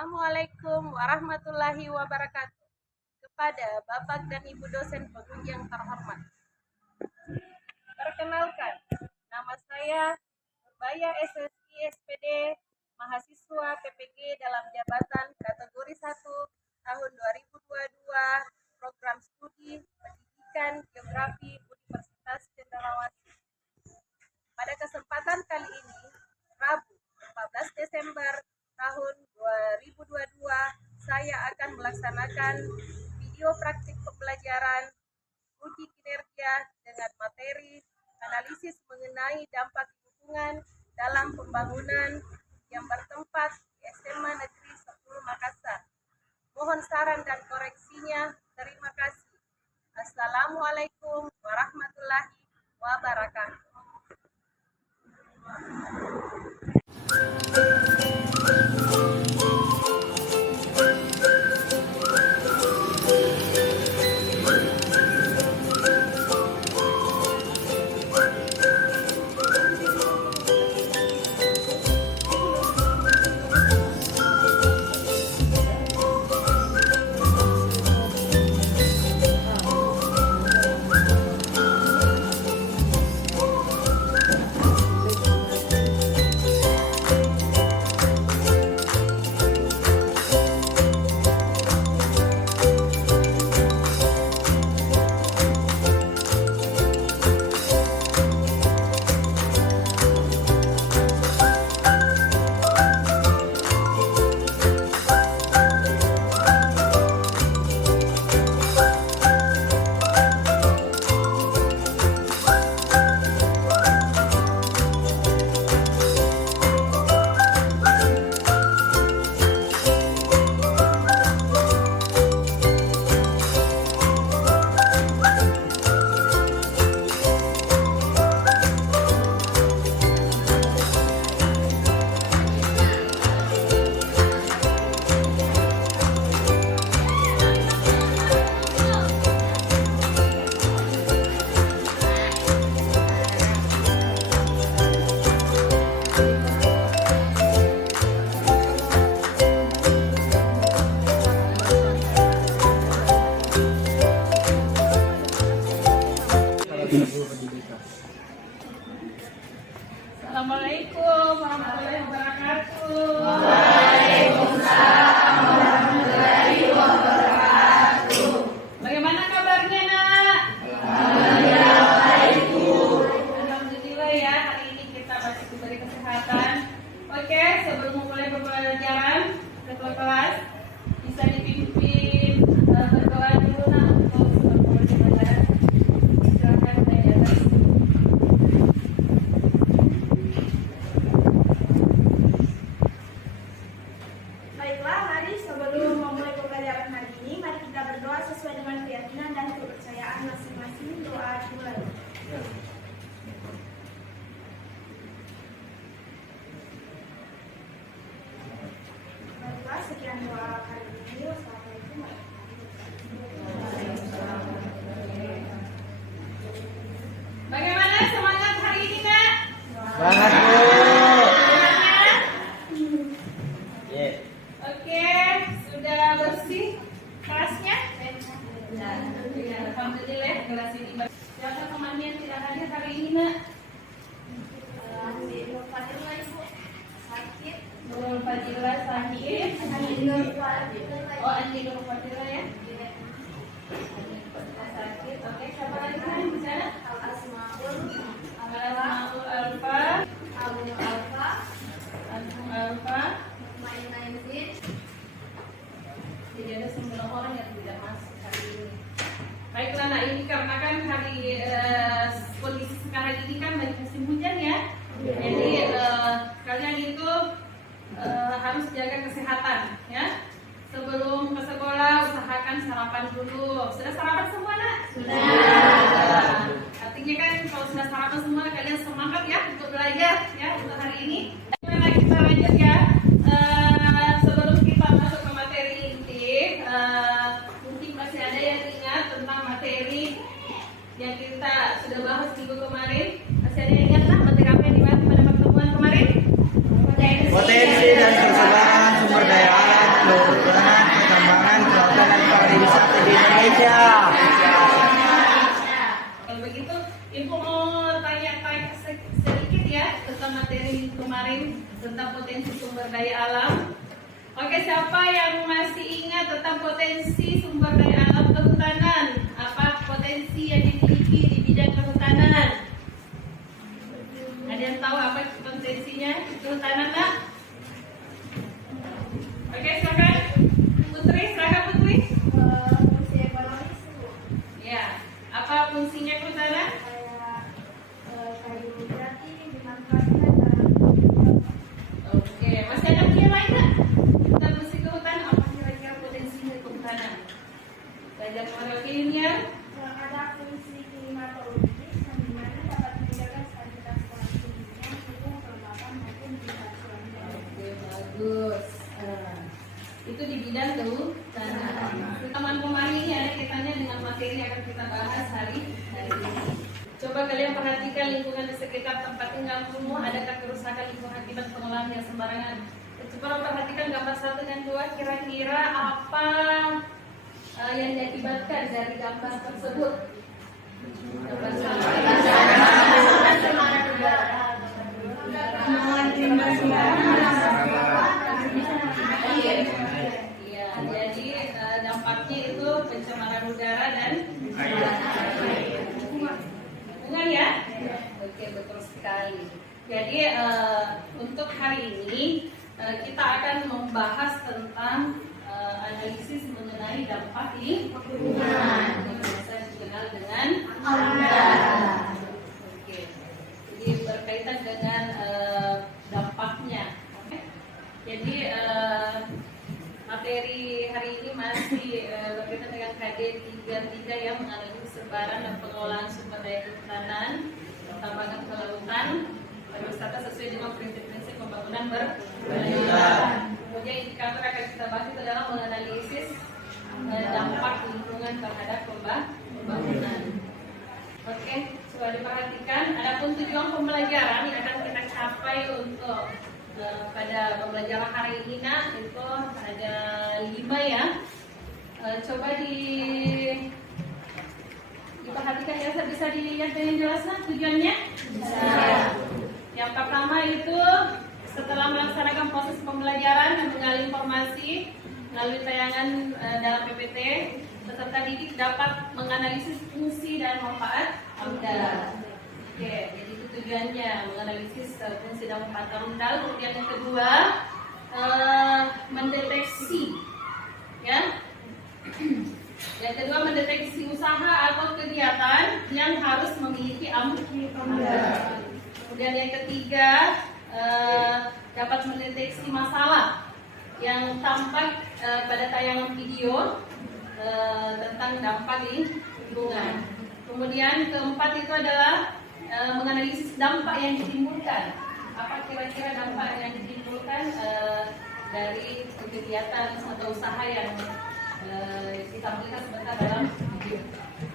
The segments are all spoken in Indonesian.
Assalamualaikum warahmatullahi wabarakatuh. Kepada Bapak dan Ibu dosen pengunjung terhormat. Perkenalkan, nama saya Nurbaya SSI SPD, mahasiswa PPG dalam jabatan kategori 1 tahun 2022, program studi pendidikan geografi Universitas Cenderawasih. Pada kesempatan kali ini, Rabu 14 Desember tahun 2022, saya akan melaksanakan video praktik pembelajaran uji kinerja dengan materi analisis mengenai dampak lingkungan dalam pembangunan yang bertempat di SMA Negeri 10 Makassar. Mohon saran dan koreksinya. Terima kasih. Assalamualaikum warahmatullahi wabarakatuh. Assalamualaikum warahmatullahi wabarakatuh. Waalaikumsalam warahmatullahi wabarakatuh. Bagaimana kabarnya, Nak? Alhamdulillah ya, hari ini kita masih diberi kesehatan. Oke, sebelum mulai pembelajaran ketua kelas bisa dipimpin berdoa dulu, Nak, untuk sebelum mulai pembelajaran. Silakan dari atas. Baiklah, mari sebelum memulai pembelajaran hari ini, mari kita berdoa sesuai dengan keyakinan dan kepercayaan masing-masing. Doa dimulai. Baiklah, sekian doa kali ini. Wassalamualaikum warahmatullahi wabarakatuh. Bagaimana semangat hari ini, Nak? Semangat, Bu. Oke, sudah bersih kelasnya? Alhamdulillah, kelas ini bersih. Siapa temannya yang tidak hadir hari ini, Nak? Nur Fadila, Ibu. Sakit. Nurul Fadila sakit. Nur Fadila. Oh, Andi Nurul Fadila ya? Andi Nurul Fadila sakit. Oke, siapa lagi yang bicara? Al-Asmaul. Al-Asmaul Alfa. Abu Alfa. Antum Alfa. Mutmainah Izin. Jadi ada 9 orang yang tidak masuk hari ini. Baiklah, Nak, ini karena kan hari kondisi sekarang ini kan lagi musim hujan ya. Jadi kalian itu harus jaga kesehatan ya. Sebelum ke sekolah usahakan sarapan dulu. Sudah sarapan semua, Nak? Sudah. Artinya kan kalau sudah sarapan semua kalian semangat ya untuk belajar ya untuk hari ini. Bagaimana kita lanjut ya? Sebelum kita masuk ke materi inti, mungkin masih ada yang ingat tentang materi yang kita sudah bahas minggu kemarin. Masih ada yang ingat, Nak, materi apa yang dibahas pada pertemuan kemarin? Potensi dan persebaran sumber daya alam Ibu mau tanya-tanya sedikit ya tentang materi kemarin tentang potensi sumber daya alam. Oke, siapa yang masih ingat tentang potensi sumber daya alam kehutanan? Apa potensi yang dimiliki di bidang kehutanan? Ada yang tahu apa potensinya kehutanan, Nak? Oke, silakan. Putri, silakan Putri. Fungsi ekonomis, Bu. Ya, apa fungsinya kehutanan? Kayu jati dimanfaatkan dalam Oke, masih ada yang lain nggak? Tentang fungsi kehutanan, apa kira-kira potensinya kehutanan? Belajar model linear. ada fungsi klimatologis yang dimana dapat menjaga stabilitas kondisi dunia, suhu, kelembapan maupun tingkat cuaca. Oke, bagus. Itu di bidang kehutanan. Teman kemarin ini ada kaitannya dengan materi yang akan kita bahas hari ini. Coba kalian perhatikan lingkungan di sekitar tempat tinggalmu, adakah kerusakan lingkungan akibat pengolahan yang sembarangan? Coba perhatikan gambar 1 dan 2, kira-kira apa yang diakibatkan dari gambar tersebut? Gambar 1. Iya, jadi dampaknya itu pencemaran udara dan air. Hubungan ya? Oke, betul sekali. Jadi untuk hari ini kita akan membahas tentang analisis mengenai dampak lingkungan yang biasa dikenal dengan AMDAL. Oke, jadi berkaitan dengan dampaknya. Oke. Jadi materi hari ini masih berkaitan dengan KD 33 yang menganalisis sebaran dan pengelolaan sumber daya kehutanan, pertambangan kelautan, pariwisata sesuai dengan prinsip-prinsip pembangunan berkelanjutan. Kemudian indikator akan kita bahas itu adalah menganalisis dampak lingkungan terhadap pembangunan. Oke, coba diperhatikan. Adapun tujuan pembelajaran yang akan kita capai untuk pada pembelajaran hari ini, nah, itu ada 5 ya. Coba diperhatikan ya, bisa dilihat dengan jelas tujuannya? Bisa. Yang pertama itu setelah melaksanakan proses pembelajaran dan menggali informasi melalui tayangan dalam PPT, peserta didik dapat menganalisis fungsi dan manfaat AMDAL. Oke, jadi itu tujuannya menganalisis fungsi dan manfaat AMDAL. Kemudian yang kedua, mendeteksi, ya. Yang kedua, mendeteksi usaha atau kegiatan yang harus memiliki AMDAL. Kemudian yang ketiga, dapat mendeteksi masalah yang tampak pada tayangan video tentang dampak lingkungan. Kemudian keempat itu adalah menganalisis dampak yang ditimbulkan. Apa kira-kira dampak yang ditimbulkan dari kegiatan atau usaha yang ditampilkan sebentar dalam video.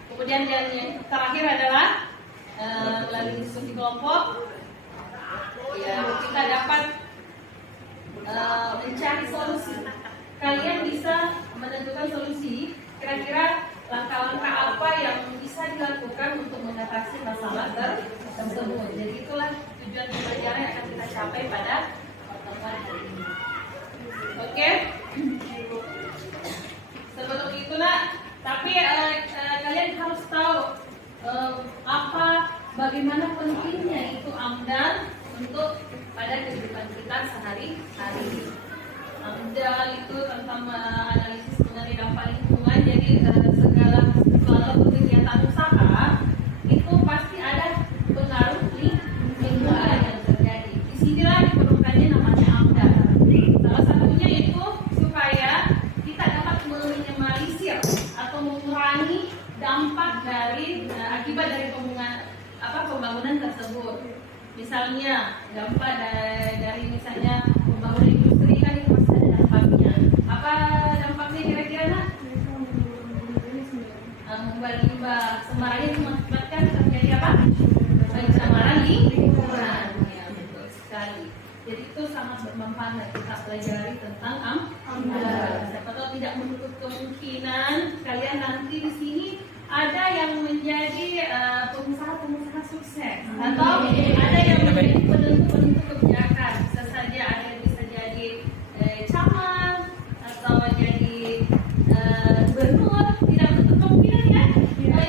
Kemudian yang terakhir adalah melalui diskusi kelompok, ya, kita dapat mencari solusi. Kalian bisa menentukan solusi. Kira-kira langkah-langkah apa yang bisa dilakukan untuk mengatasi masalah tersebut. Jadi itulah tujuan pembelajaran yang akan kita capai pada pertemuan hari ini. Oke. Sebelum itu, Nak, tapi kalian harus tahu bagaimana pentingnya itu AMDAL untuk pada kehidupan kita sehari-hari. AMDAL itu tentang analisis mengenai dampak lingkungan. Jadi segala kegiatan usaha itu pasti ada pengaruh lingkungan yang terjadi. Disinilah diperlukannya namanya AMDAL. Salah satunya itu supaya kita dapat meminimalisir atau mengurangi dampak dari akibat dari pembangunan tersebut. Misalnya dampak dari misalnya pembangunan industri kan itu pasti ada dampaknya. Apa dampaknya kira-kira, Nak? Membuat limbah sembarangan itu mengakibatkan terjadi apa? Pencemaran lingkungan. Ya, betul sekali. Jadi itu sangat bermanfaat kita pelajari tentang AMDAL. Siapa tahu tidak menutup kemungkinan kalian nanti di sini ada yang menjadi pengusaha Atau ada yang menjadi penentu kebijakan, bisa saja ada yang bisa jadi camat atau jadi gubernur, tidak menutup kemungkinan ya.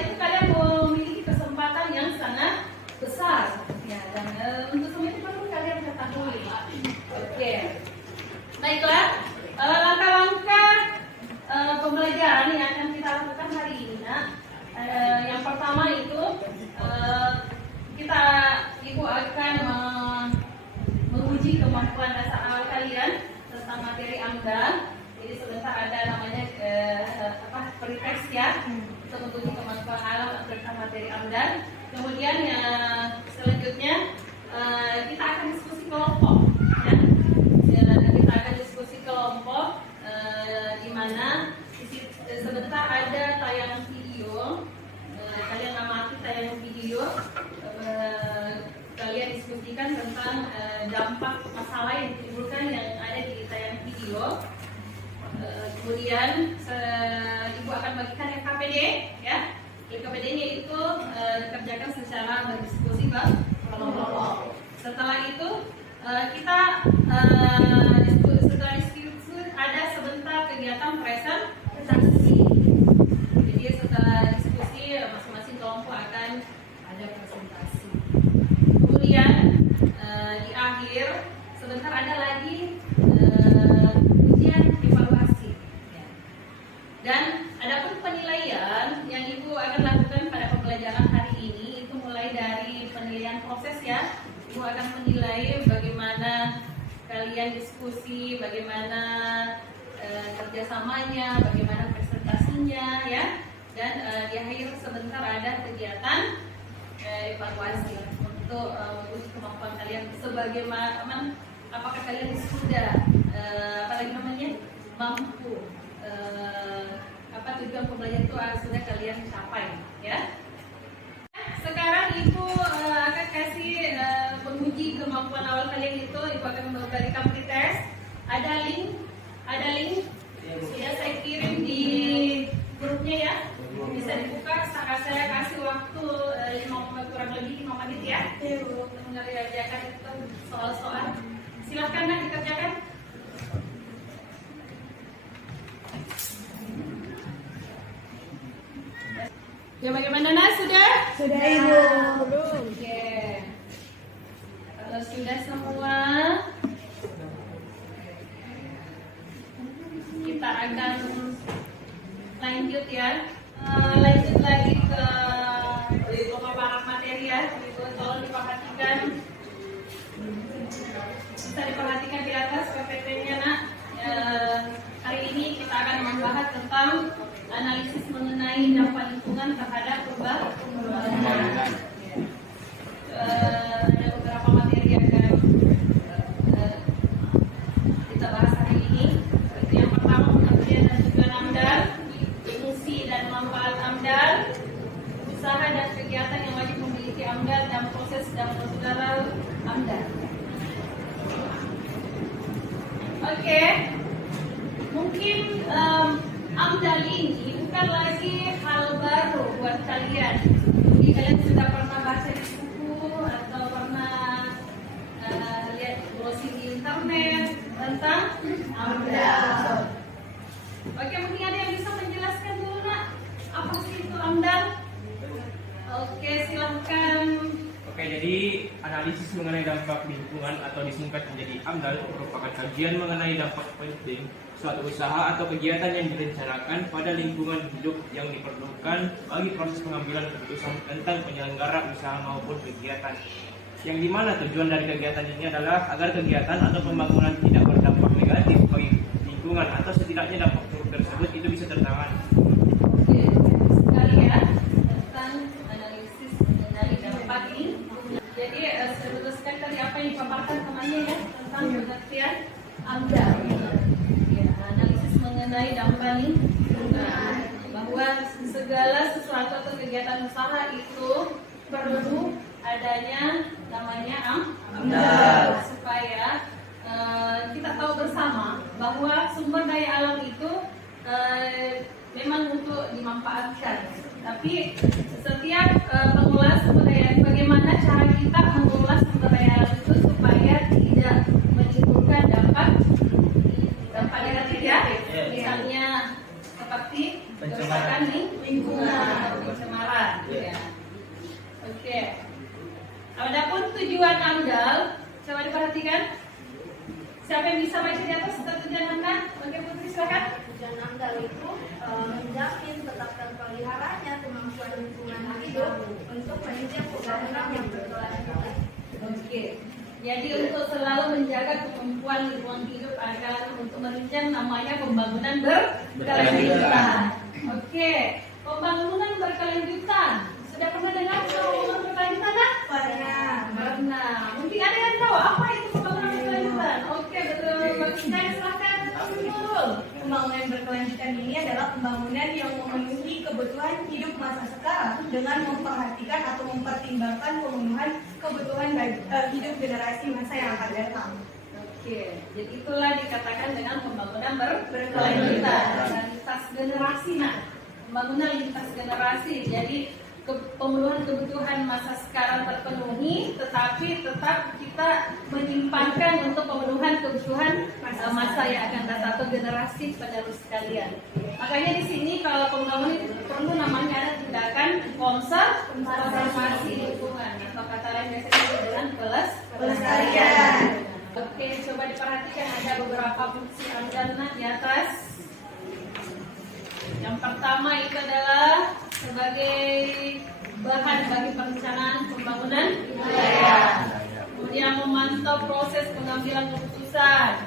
Itu kalian memiliki kesempatan yang sangat besar ya, dan untuk semua itu perlu kalian ketahui. Oke, baiklah, langkah-langkah pembelajaran yang akan kita lakukan hari ini. Yang pertama itu ibu akan menguji kemampuan dasar awal kalian tentang materi AMDAL. Jadi sebentar ada namanya pretest ya, untuk menguji kemampuan awal tentang materi AMDAL. Kemudian yang selanjutnya kita akan diskusi kelompok ya. Kita akan diskusi kelompok di mana sebentar ada tayangan video. Kalian amati tayangan video, kalian diskusikan tentang dampak masalah yang ditimbulkan yang ada di tayangan video. Kemudian ibu akan bagikan LKPD ya. LKPD-nya itu dikerjakan secara berdiskusi ke kelompok. Setelah itu kita setelah diskusi ada sebentar kegiatan presentasi. Jadi setelah diskusi masing-masing kelompok akan ada presentasi. Kemudian di akhir sebentar ada lagi ujian evaluasi. Dan adapun penilaian yang ibu akan lakukan pada pembelajaran hari ini itu mulai dari penilaian proses ya. Ibu akan menilai bagaimana kalian diskusi, bagaimana kerjasamanya, bagaimana presentasinya ya. Dan di akhir sebentar ada kegiatan evaluasi untuk menguji kemampuan kalian sebagaimana apakah kalian sudah mampu tujuan pembelajaran itu sudah kalian capai ya. Sekarang ibu akan kasih penguji kemampuan awal kalian itu. Ibu akan memberikan pretest. Ada link sudah saya kirim di grupnya ya, bisa dibuka. Saya kasih waktu kurang lebih 5 menit ya untuk mengerjakan itu soal-soal. Silahkan dikerjakan. Ya, bagaimana sudah? Sudah Ibu. Oke. Kalau sudah semua, kita akan lanjut ya. Lanjut lagi ke pemaparan materi ya. Tolong diperhatikan. Bisa diperhatikan di atas PPT-nya nak. Hari ini kita akan membahas tentang analisis mengenai dampak lingkungan terhadap perubahan. Ada beberapa materi yang akan kita bahas hari ini. Yang pertama pengertian dan tujuan AMDAL, fungsi dan manfaat AMDAL, usaha dan kegiatan yang wajib memiliki AMDAL dan proses dan prosedural AMDAL. Oke. Mungkin AMDAL ini bukan lagi hal baru buat kalian. Jadi kalian sudah pernah baca di buku atau pernah lihat browsing di internet tentang AMDAL. Oke, mungkin ada yang bisa menjelaskan dulu nak, apa sih itu AMDAL? Oke, silahkan. Oke, jadi analisis mengenai dampak lingkungan atau disingkat menjadi AMDAL merupakan kajian mengenai dampak penting suatu usaha atau kegiatan yang direncanakan pada lingkungan hidup yang diperlukan bagi proses pengambilan keputusan tentang penyelenggara usaha maupun kegiatan. Yang dimana tujuan dari kegiatan ini adalah agar kegiatan atau pembangunan tidak berdampak negatif bagi lingkungan atau setidaknya dampak buruk tersebut itu bisa tertangani. Oke, sekali ya tentang analisis mengenai dampak lingkungan. Jadi saya teruskan tadi apa yang dipaparkan temannya ya tentang pengertian AMDAL. Mengenai dampak lingkungan, bahwa segala sesuatu atau kegiatan usaha itu perlu adanya namanya AMDAL supaya kita tahu bersama bahwa sumber daya alam itu memang untuk dimanfaatkan, tapi setiap pengelola sumber daya bagaimana cara tujuan AMDAL, coba diperhatikan. Siapa yang bisa baca di atas tujuan AMDAL? Oke Putri silakan. Tujuan AMDAL itu menjamin tetap terpeliharanya kemampuan lingkungan hidup untuk menunjang pembangunan yang berkelanjutan. Oke. Jadi untuk selalu menjaga kemampuan lingkungan hidup agar untuk menunjang namanya pembangunan berkelanjutan. Oke. Pembangunan berkelanjutan. Sudah pernah dengar pembangunan berkelanjutan? Pernah. Mungkin ada yang tahu apa itu pembangunan berkelanjutan? Oke, betul. Saya silakan Nurul. Pembangunan berkelanjutan ini adalah pembangunan yang memenuhi kebutuhan hidup masa sekarang dengan memperhatikan atau mempertimbangkan pemenuhan kebutuhan hidup generasi masa yang akan datang. Oke, jadi itulah dikatakan dengan pembangunan berkelanjutan, lintas generasi. Nah, pembangunan lintas generasi. Jadi pemenuhan kebutuhan masa sekarang terpenuhi, tetapi tetap kita menyimpankan untuk pemenuhan kebutuhan masa yang akan datang atau generasi penerus sekalian. Makanya di sini kalau pembangunan itu perlu namanya ada tindakan konservasi lingkungan atau kata lain biasa disebut dengan pelestarian. Oke, coba diperhatikan ada beberapa fungsi AMDAL di atas. Yang pertama itu adalah sebagai bahan bagi perencanaan pembangunan wilayah. Kemudian memantau proses pengambilan keputusan,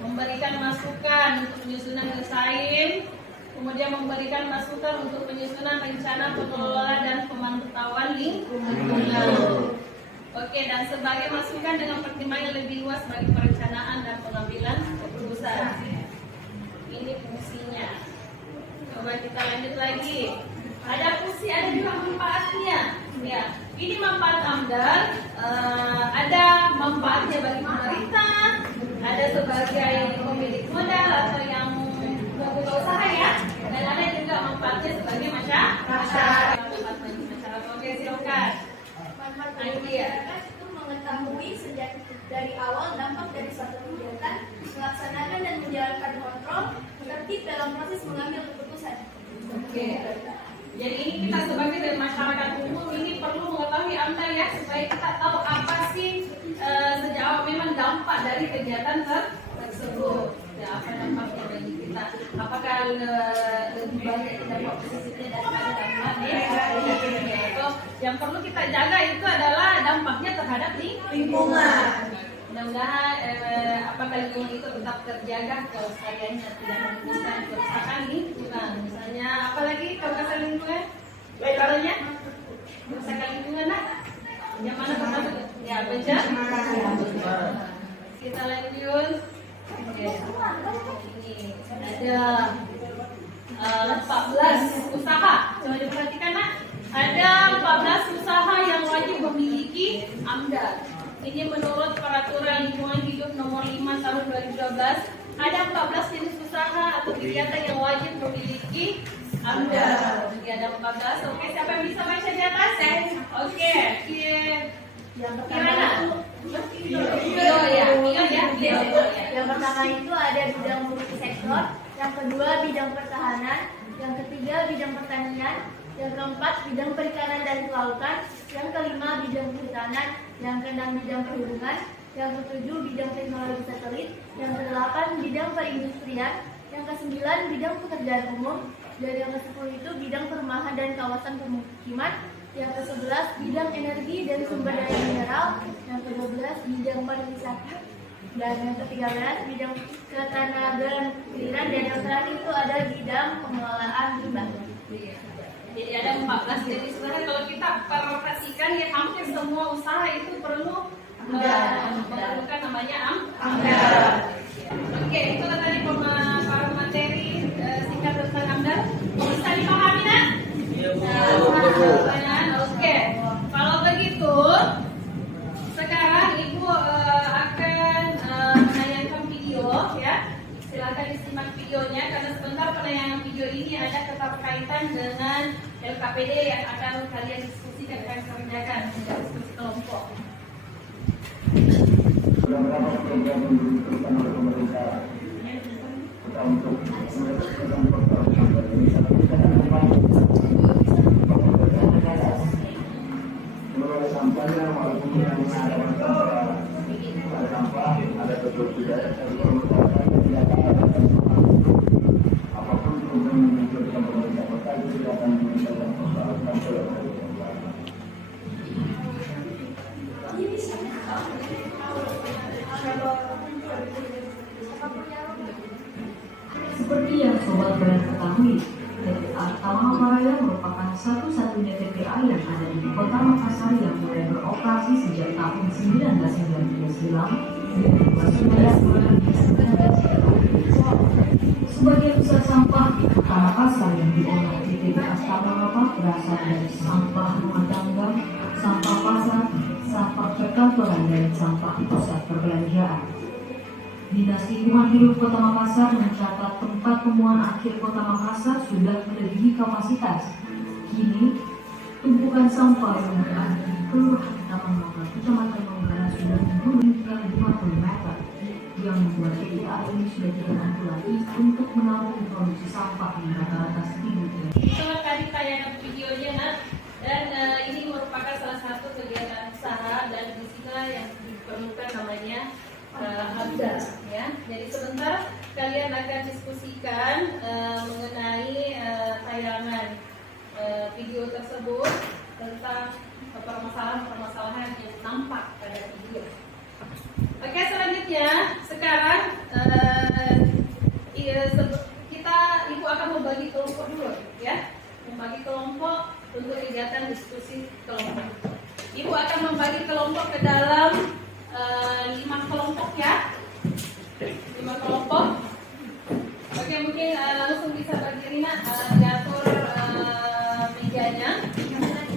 memberikan masukan untuk penyusunan desain, kemudian memberikan masukan untuk penyusunan rencana pengelola dan pemantauan lingkungan. Oke, dan sebagai masukan dengan pertimbangan lebih luas bagi perencanaan dan pengambilan keputusan. Ini fungsinya. Coba kita lanjut lagi. Ada fungsi, ada juga manfaatnya. Ya, ini manfaat AMDAL. Ada manfaatnya bagi pemerintah, ada sebagai pemilik modal atau yang membuka usaha ya, dan ada juga manfaatnya sebagai masyarakat. Oke, silakan. Manfaat bagi masyarakat itu mengetahui sejak dari awal dampak dari suatu kegiatan, melaksanakan dan menjalankan kontrol, tertib dalam proses mengambil keputusan. Oke. Jadi ini kita sebagai dari masyarakat umum ini perlu mengetahui AMDAL ya, supaya kita tahu apa sih sejak awal memang dampak dari kegiatan tersebut. Ya, apa dampaknya bagi kita? Apakah lebih banyak dampak positifnya daripada dampak negatifnya? Atau yang perlu kita jaga itu adalah dampaknya terhadap lingkungan. Mudah-mudahan apakah lingkungan itu tetap terjaga kelestariannya, tidak menimbulkan kerusakan lingkungan. Misalnya apalagi kerusakan lingkungan? Contohnya kerusakan lingkungan nah? Yang mana pertama? Ya, bencana. Kita lanjut. Oke. Ini ada 14 usaha. Coba diperhatikan nah. Ada 14 usaha yang wajib memiliki AMDAL. Ini menurut Peraturan Lingkungan Hidup Nomor 5 Tahun 2012. Ada 14 jenis usaha atau kegiatan yang wajib memiliki AMDAL. Jadi ada 14. Oke, siapa yang bisa baca di atas? Oke, Yang pertama Yang pertama itu ada bidang multisektor, yang kedua bidang pertahanan, yang ketiga bidang pertanian, yang keempat bidang perikanan dan kelautan, yang kelima bidang kehutanan, yang keenam bidang perhubungan, yang ketujuh bidang teknologi satelit, yang kedelapan bidang perindustrian, yang kesembilan bidang pekerjaan umum, dan yang kesepuluh itu bidang perumahan dan kawasan pemukiman, yang ke-11 bidang energi dan sumber daya mineral, yang ke-12 bidang pariwisata, dan yang ke-13 bidang ketenagakerjaan, dan yang terakhir itu ada bidang pengelolaan limbah. Jadi ada 14 jenis usaha. Kalau kita perhatikan ya hampir semua usaha itu perlu memerlukan namanya AMDAL. Oke, itu tadi para materi singkat tentang AMDAL. Bisa dipahami kan? Oke, kalau begitu sekarang Ibu akan menayangkan video ya. Silakan disimak videonya karena sebentar penayangan video ini ada keterkaitan dengan LKPD yang akan kalian diskusikan, akan kerjakan diskusi kelompok. Beberapa program yang diberikan oleh pemerintah kita untuk menyelesaikan persoalan ini satu kegiatan memang mulai sampainya walaupun yang ada masalah ada sampah, ada betul tidak, itu merupakan kegiatan apapun untuk menunjukkan pemerintah kota itu tidak akan menyelesaikan persoalan sampah. Seperti yang Sobat Brand ketahui, TPA Tamangraya merupakan satu-satunya TPA yang ada di Kota Makassar yang mulai beroperasi sejak tahun 1990 silam dengan luas wilayah kurang lebih 19 Sebagian besar sampah di Kota Makassar yang diolah di TPA Tamangraya berasal dari sampah rumah tangga, sampah pasar, sampah perkantoran, dan sampah pusat perbelanjaan. Dinas Lingkungan Hidup Kota Makassar mencatat tempat pembuangan akhir Kota Makassar sudah melebihi kapasitas. Kini, tumpukan sampah yang berada di Kelurahan Taman Mangga, Kecamatan Manggara sudah menurun hingga 50 meter, yang membuat TPA ini sudah tidak mampu lagi untuk menampung produksi sampah yang rata-rata setinggi. Selamat tadi tayangan videonya, Nak. Dan ini merupakan salah satu kegiatan usaha dan disinilah yang diperlukan namanya AMDAL, ya. Jadi sebentar kalian akan diskusikan mengenai tayangan video tersebut tentang permasalahan-permasalahan yang nampak pada video. Oke, selanjutnya sekarang Ibu akan membagi kelompok dulu, ya. Membagi kelompok untuk kegiatan diskusi kelompok. Ibu akan membagi kelompok ke dalam 5 kelompok, ya. 5 kelompok. Oke, mungkin langsung bisa berdiri, Nak, diatur mejanya.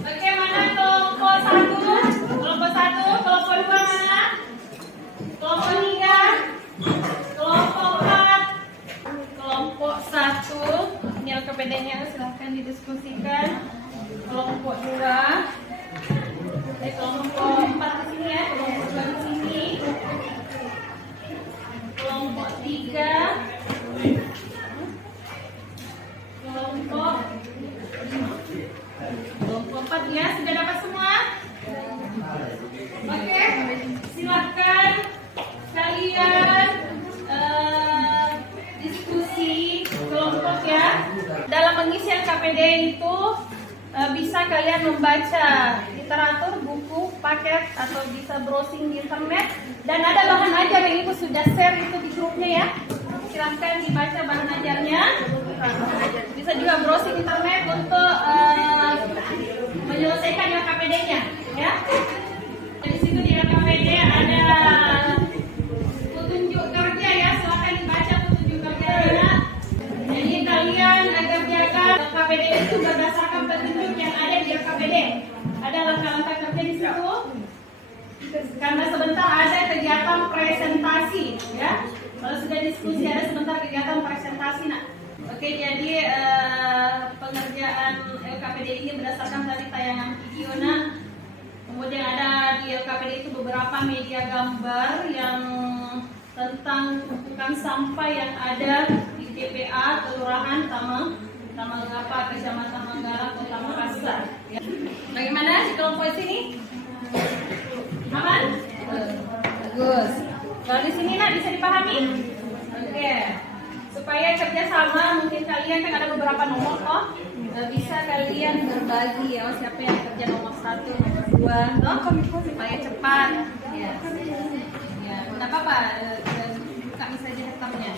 Oke, mana kelompok 1? Kelompok 1, kelompok 2 mana? Kelompok 3, kelompok 4, kelompok 1. Ini LKPD-nya, silahkan didiskusikan. Kelompok 2. Kelompok 4 di sini, ya. Kelompok 2 di sini. Kelompok 3. Kelompok 4, ya. Sudah dapat semua? Oke, silakan kalian diskusi kelompok, ya. Dalam mengisi LKPD itu bisa kalian membaca literatur, buku, paket, atau bisa browsing di internet. Dan ada bahan ajar yang Ibu sudah share itu di grupnya, ya. Silahkan dibaca bahan ajarnya. Bisa juga browsing internet untuk menyelesaikan LKPD-nya, ya. Di situ di LKPD ada petunjuk kerja, ya. Silahkan dibaca petunjuk kerjanya. Jadi kalian agar jaga LKPD itu berdasarkan petunjuk yang ada di LKPD. Ada langkah-langkah kerja di situ. Karena sebentar ada kegiatan presentasi, ya. Kalau sudah diskusi ada sebentar kegiatan presentasi, Nak. Oke, jadi pengerjaan LKPD ini berdasarkan dari tayangan video, Nak. Kemudian ada di LKPD itu beberapa media gambar yang tentang tumpukan sampah yang ada di TPA Kelurahan Tamanggara, Kecamatan Manggara, Kota Makassar. Ya. Bagaimana di kelompok sini? Aman? Bagus. Kalau di sini, Nak, bisa dipahami? Oke. Supaya kerja sama, mungkin kalian kan ada beberapa nomor, bisa kalian berbagi, ya. Siapa yang kerja nomor 1, nomor 2, supaya cepat. Ya. Ya, tidak apa-apa. Buka saja laptopnya.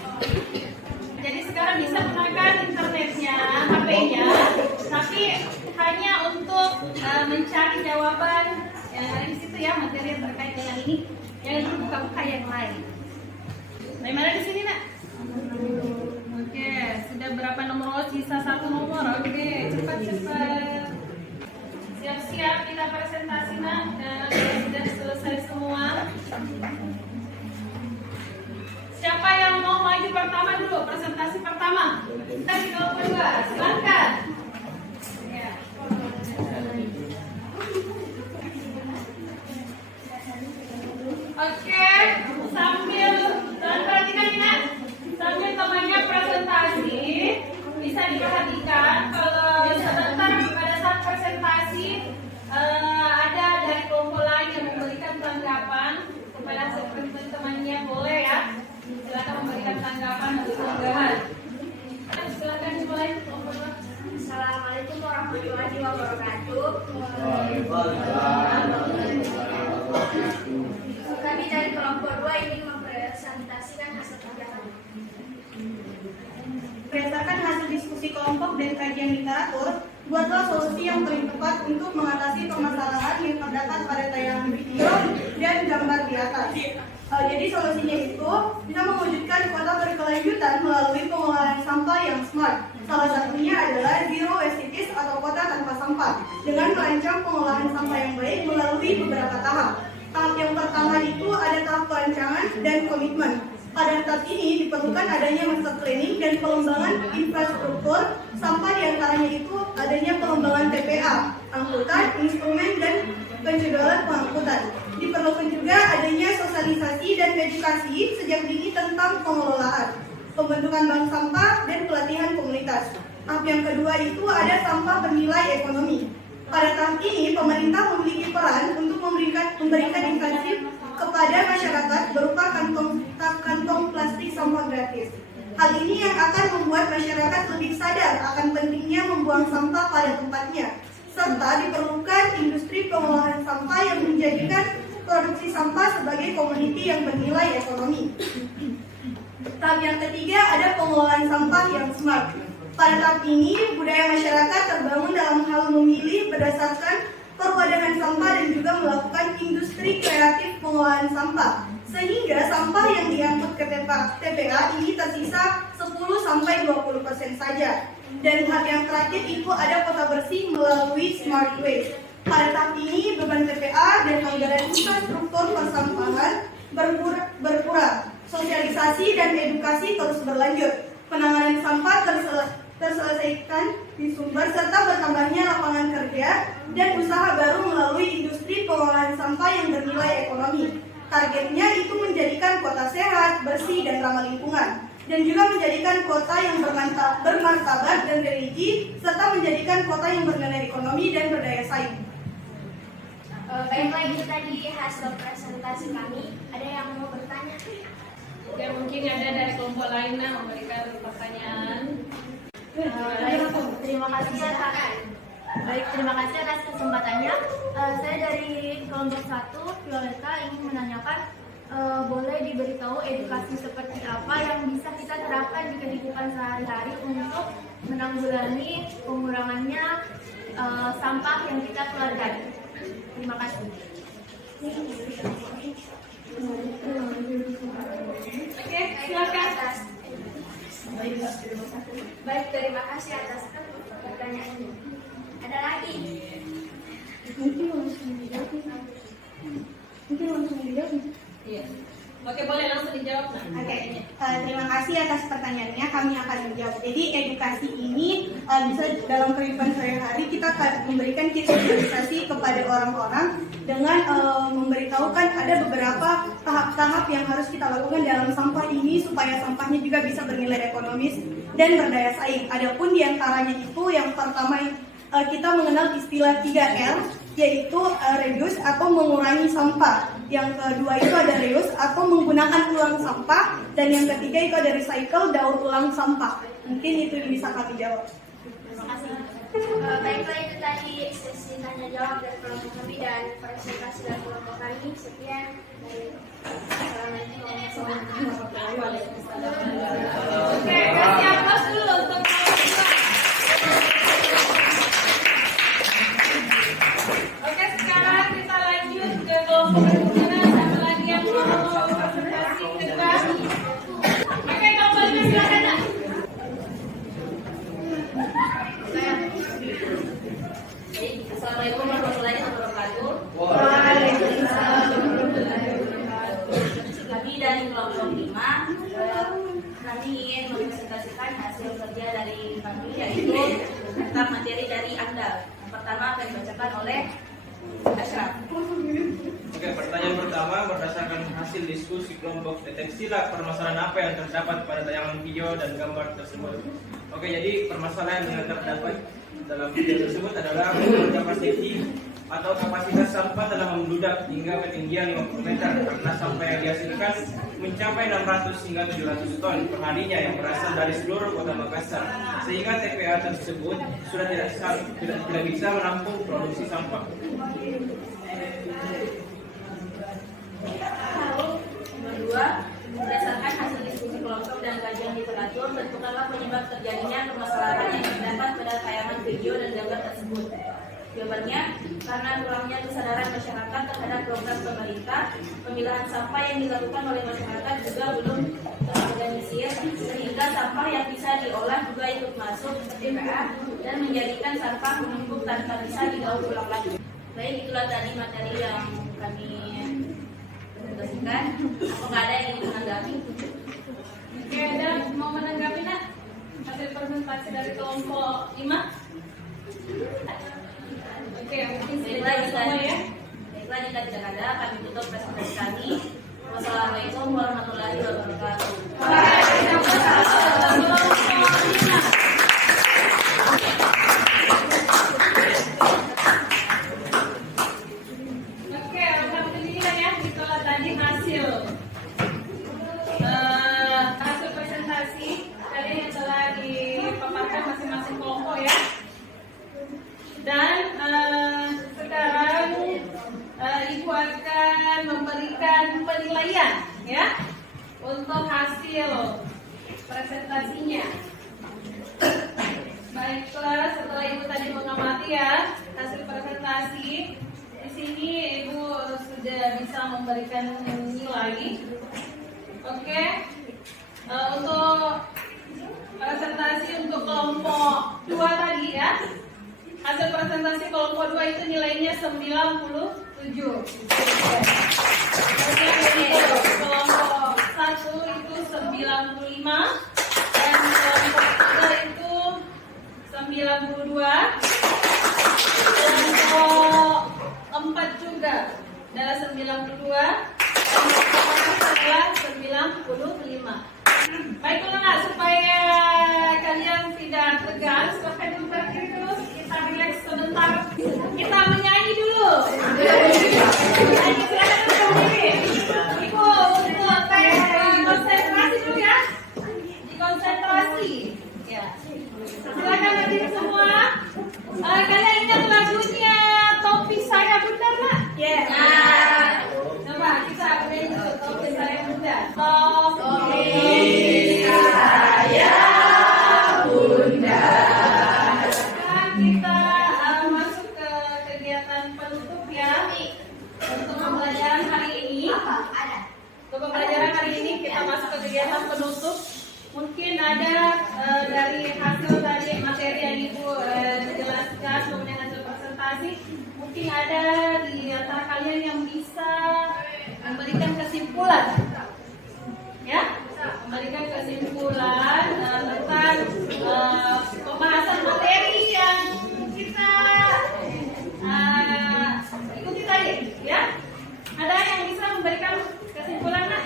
Jadi sekarang bisa gunakan internetnya, HP-nya, tapi hanya untuk mencari jawaban yang ada di situ, ya, materi yang terkait dengan ini. Jangan dulu buka-buka yang lain. Bagaimana di sini, Nak? Oke, sudah berapa nomor? Oh, sisa 1 nomor. Oke, cepat-cepat. Siap-siap kita presentasi, Nak. Dan sudah selesai semua. Siapa yang mau maju pertama dulu? Presentasi pertama. Kita di kelompok 2. Silakan. Ya. Oke, sambil perhatikan ini, Nak. Sambil temannya presentasi, bisa diperhatikan kalau sebentar pada saat presentasi ada dari kelompok lain kepada teman-temannya, boleh ya. Silakan memberikan tanggapan atau unggahan. Silakan dimulai. Assalamualaikum warahmatullahi wabarakatuh. Kami dari kelompok 2 ingin mempresentasikan hasil kerja kami. Berdasarkan hasil diskusi kelompok dan kajian literatur, buatlah solusi yang paling tepat untuk mengatasi permasalahan yang terdapat pada tayangan video dan gambar di atas. Jadi solusinya itu bisa mewujudkan kota berkelanjutan melalui pengelolaan sampah yang smart. Salah satunya adalah zero waste atau kota tanpa sampah dengan merancang pengolahan sampah yang baik melalui beberapa tahap. Tahap yang pertama itu ada tahap perancangan dan komitmen. Pada tahap ini diperlukan adanya master planning dan pengembangan infrastruktur sampah, diantaranya itu adanya pengembangan TPA, angkutan, instrumen, dan penjualan pengangkutan. Diperlukan juga adanya sosialisasi dan edukasi sejak dini tentang pengelolaan, pembentukan bank sampah, dan pelatihan komunitas. Tahap yang kedua itu ada sampah bernilai ekonomi. Pada tahap ini, pemerintah memiliki peran untuk memberikan insentif kepada masyarakat berupa kantong plastik sampah gratis. Hal ini yang akan membuat masyarakat lebih sadar akan pentingnya membuang sampah pada tempatnya, serta diperlukan industri pengolahan sampah yang menjadikan produksi sampah sebagai komoditi yang bernilai ekonomi. Tahap yang ketiga ada pengelolaan sampah yang smart. Pada tahap ini, budaya masyarakat terbangun dalam hal memilih berdasarkan perwadangan sampah dan juga melakukan industri kreatif pengolahan sampah, sehingga sampah yang diangkut ke TPA ini tersisa 10-20% saja. Dan hal yang terakhir itu ada kota bersih melalui smart waste. Pada tahap ini, beban TPA dan anggaran infrastruktur persampahan berkurang. Sosialisasi dan edukasi terus berlanjut. Penanganan sampah terselesaikan di sumber serta bertambahnya lapangan kerja dan usaha baru melalui industri pengolahan sampah yang bernilai ekonomi. Targetnya itu menjadikan kota sehat, bersih, dan ramah lingkungan, dan juga menjadikan kota yang bermartabat dan religi, serta menjadikan kota yang bernilai ekonomi dan berdaya saing. Baiklah, itu tadi hasil presentasi kami. Ada yang mau bertanya? Ya, mungkin ada dari kelompok lain yang memberikan pertanyaan. Terima kasih atas. Baik, terima kasih atas kesempatannya. Saya dari kelompok 1, Violeta, ingin menanyakan, boleh diberitahu edukasi seperti apa yang bisa kita terapkan di kehidupan sehari-hari untuk menanggulangi pengurangannya sampah yang kita keluarkan. Terima kasih. Oke, silakan. Baik, terima kasih atas pertanyaannya. Ada lagi? Mungkin langsung dijawab. Iya. Oke, boleh langsung dijawab. Oke, terima kasih atas pertanyaannya. Kami akan menjawab. Jadi edukasi ini bisa dalam kehidupan sehari-hari kita akan memberikan sosialisasi kepada orang-orang dengan memberitahukan ada beberapa tahap-tahap yang harus kita lakukan dalam sampah ini supaya sampahnya juga bisa bernilai ekonomis dan berdaya saing. Adapun diantaranya itu yang pertama kita mengenal istilah 3R, yaitu reduce atau mengurangi sampah. Yang kedua itu ada reuse atau menggunakan ulang sampah, dan yang ketiga itu ada recycle, daur ulang sampah. Mungkin itu yang bisa kami jawab. Terima kasih. Baiklah, itu tadi sesi tanya jawab dari kelompok kami dan presentasi dari kelompok kami. Sekian dari Assalamualaikum warahmatullahi wabarakatuh. Oke, kasih aplaus dulu untuk Oke, sekarang kita lanjut ke kelompok berikutnya. Siapa lagi yang mau presentasi ke kami? Oke, kelompoknya silakan. Nak. Assalamualaikum warahmatullahi wabarakatuh. Waalaikumsalam warahmatullahi wabarakatuh. Kami dari kelompok 5, kami ingin mempresentasikan hasil kerja dari kami, yaitu tentang materi dari AMDAL. Yang pertama akan dibacakan oleh Ashraf. Oke, pertanyaan pertama, berdasarkan hasil diskusi kelompok, deteksilah permasalahan apa yang terdapat pada tayangan video dan gambar tersebut. Oke, jadi permasalahan yang terdapat dalam video tersebut adalah beberapa safety atau kapasitas sampah telah membludak hingga ketinggian 50 meter karena sampah yang dihasilkan mencapai 600 hingga 700 ton perharinya yang berasal dari seluruh kota Makassar, sehingga TPA tersebut sudah tidak bisa menampung produksi sampah. Kedua, berdasarkan hasil diskusi kelompok dan kajian literatur, tentukanlah penyebab terjadinya permasalahan yang terdapat pada tayangan video dan gambar tersebut. Jawabannya, karena kurangnya kesadaran masyarakat terhadap program pemerintah, pemilahan sampah yang dilakukan oleh masyarakat juga belum terorganisir, sehingga sampah yang bisa diolah juga ikut masuk ke TPA dan menjadikan sampah menumpuk tanpa bisa didaur ulang lagi. Baik, itulah tadi materi yang kami presentasikan. Apakah ada yang ingin menanggapi? Oke, ada mau menanggapi nak hasil presentasi dari kelompok 5? Oke, mungkin Baiklah, semua ya. Baiklah, jika tidak ada, kami tutup presentasi kami. Wassalamualaikum warahmatullahi wabarakatuh. Oke, alhamdulillah ya, itulah tadi hasil presentasi dari yang telah dipaparkan masing-masing kelompok ya. Dan sekarang Ibu akan memberikan penilaian ya untuk hasil presentasinya. Baiklah, setelah Ibu tadi mengamati ya hasil presentasi, di sini Ibu sudah bisa memberikan nilai. Oke, untuk presentasi untuk kelompok 2 tadi ya. Hasil presentasi kelompok 2 itu nilainya 97. Kelompok 1 itu 95 dan kelompok 3 itu 92 dan kelompok 4 juga adalah 92 dan kelompok adalah 95. Baiklah nak, supaya kalian tidak tegang, silahkan duduk berdiri dulu, kita relax sebentar, kita menyanyi dulu. Silahkan duduk berdiri. Ibu untuk konsentrasi dulu ya, dikonsentrasi. Ya, silahkan berdiri semua. Kalian ingat lagunya Topi Saya Bunda nak? Ya. Coba kita berdiri dulu, Topi Saya Bunda. Topi saya Bunda. Kita masuk ke kegiatan penutup ya. Untuk pembelajaran hari ini. Untuk pembelajaran hari ini kita masuk ke kegiatan penutup. Mungkin ada dari hasil tadi materi yang Ibu jelaskan, kemudian hasil presentasi, mungkin ada di antara kalian yang bisa memberikan kesimpulan. Ya, memberikan kesimpulan tentang pembahasan materi yang kita ikuti tadi, ya. Ada yang bisa memberikan kesimpulan nak?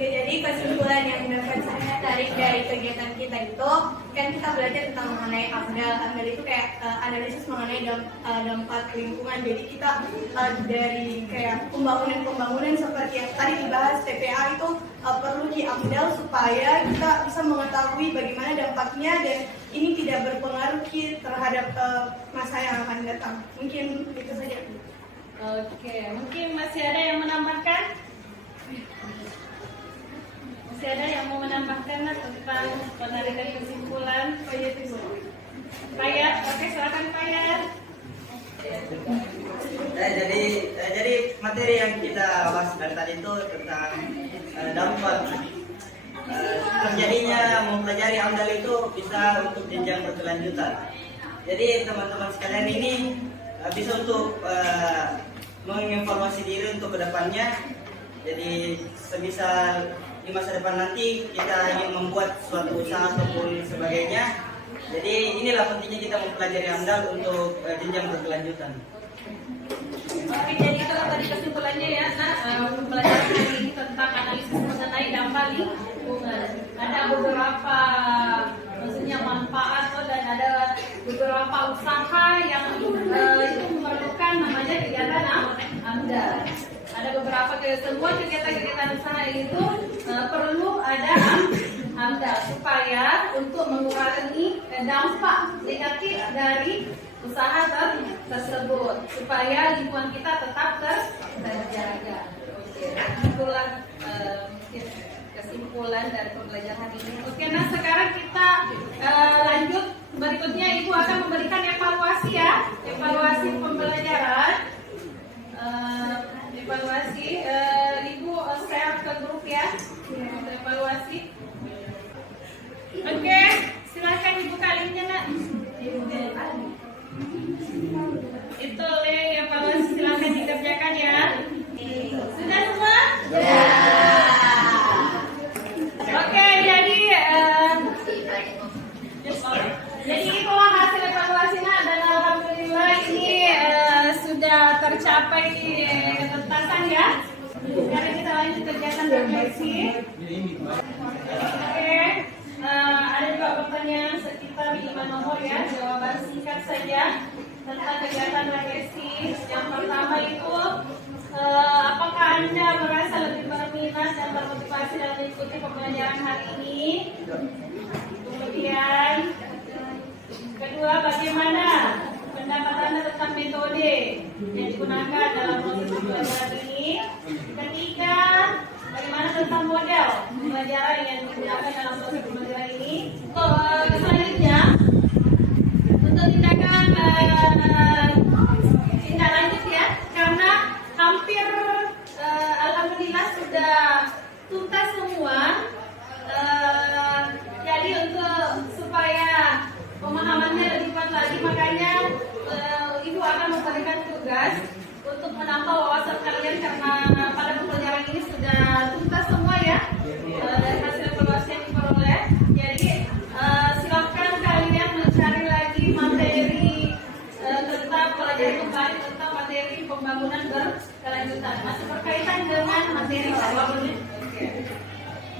Jadi kesimpulan yang dapat saya tarik dari kegiatan kita itu, kan kita belajar tentang mengenai AMDAL itu kayak analisis mengenai dampak lingkungan. Jadi kita dari kayak pembangunan seperti yang tadi dibahas TPA itu perlu di AMDAL supaya kita bisa mengetahui bagaimana dampaknya dan ini tidak berpengaruh terhadap masa yang akan datang. Mungkin itu saja. Oke, mungkin masih ada yang menambahkan? Masih ada yang mau menambahkan tentang penarikan kesimpulan? Payat, oke, silakan Payat. Jadi materi yang kita bahas dari tadi itu tentang dampak terjadinya mempelajari AMDAL itu bisa untuk jenjang berkelanjutan. Jadi teman-teman sekalian ini bisa untuk menginformasi diri untuk kedepannya. Jadi sebisa di masa depan nanti kita ingin membuat suatu usaha ataupun sebagainya. Jadi inilah pentingnya kita mempelajari AMDAL untuk jenjang berkelanjutan. Oke, jadi kalau tadi kesimpulannya ya, pembelajaran hari ini tentang analisis mengenai dampak lingkungan. Ada beberapa, maksudnya manfaat dan ada beberapa usaha yang itu memerlukan AMDAL. Ada beberapa semua kegiatan-kegiatan usaha itu perlu ada AMDAL supaya untuk mengurangi dampak negatif dari usaha tersebut, supaya lingkungan kita tetap terjaga. Oke, itulah kesimpulan dari pembelajaran ini. Oke, nah sekarang kita lanjut. Berikutnya Ibu akan memberikan evaluasi ya, evaluasi pembelajaran. Evaluasi, Ibu share ke grup ya, evaluasi. Oke, silakan Ibu kalinya nak. Itu evaluasi silakan dikerjakan ya. Sudah semua? Ya. Oke, jadi itulah hasil evaluasinya dan alhamdulillah ini sudah tercapai tuntasan ya. Sekarang kita lanjut kegiatan refleksi. Oke, ada juga pertanyaan sekitar 5 nomor ya, jawaban singkat saja tentang kegiatan refleksi. Yang pertama itu apakah Anda merasa lebih berminat dan termotivasi dalam mengikuti pembelajaran hari ini? Kemudian kedua, bagaimana pendapat Anda tentang metode yang digunakan dalam proses pembelajaran ini? Ketiga, bagaimana tentang model pembelajaran yang digunakan dalam proses pembelajaran ini? Selanjutnya, untuk tindakan tindak lanjut ya, karena hampir alhamdulillah sudah tuntas semua. Jadi untuk supaya pemahamannya lebih kuat lagi, makanya Ibu akan memberikan tugas untuk menambah wawasan kalian karena pada pembelajaran ini sudah tuntas semua ya dari hasil evaluasi yang diperoleh. Jadi silakan kalian mencari lagi materi tentang pelajaran kembali tentang materi pembangunan berkelanjutan, masih berkaitan dengan materi pembangunan.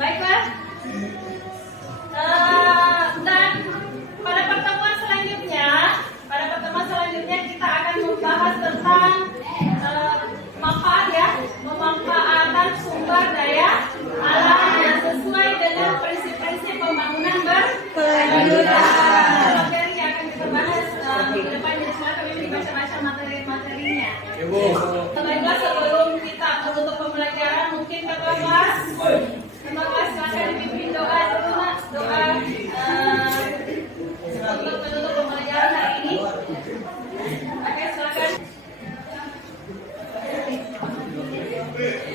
Baiklah. Dan pada pertemuan selanjutnya kita akan membahas tentang manfaat ya, pemanfaatan sumber daya alam yang sesuai dengan prinsip-prinsip pembangunan berkelanjutan. Materi yang akan kita bahas minggu depan, jadi silakan kami dibaca-baca materi-materinya. Baiklah, sebelum kita menutup pembelajaran, mungkin Ketua kelas silakan dipimpin doa dulu Mas, doa untuk menutup pembelajaran hari ini. Oke, silakan.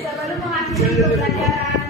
Sebelum mengakhiri pembelajaran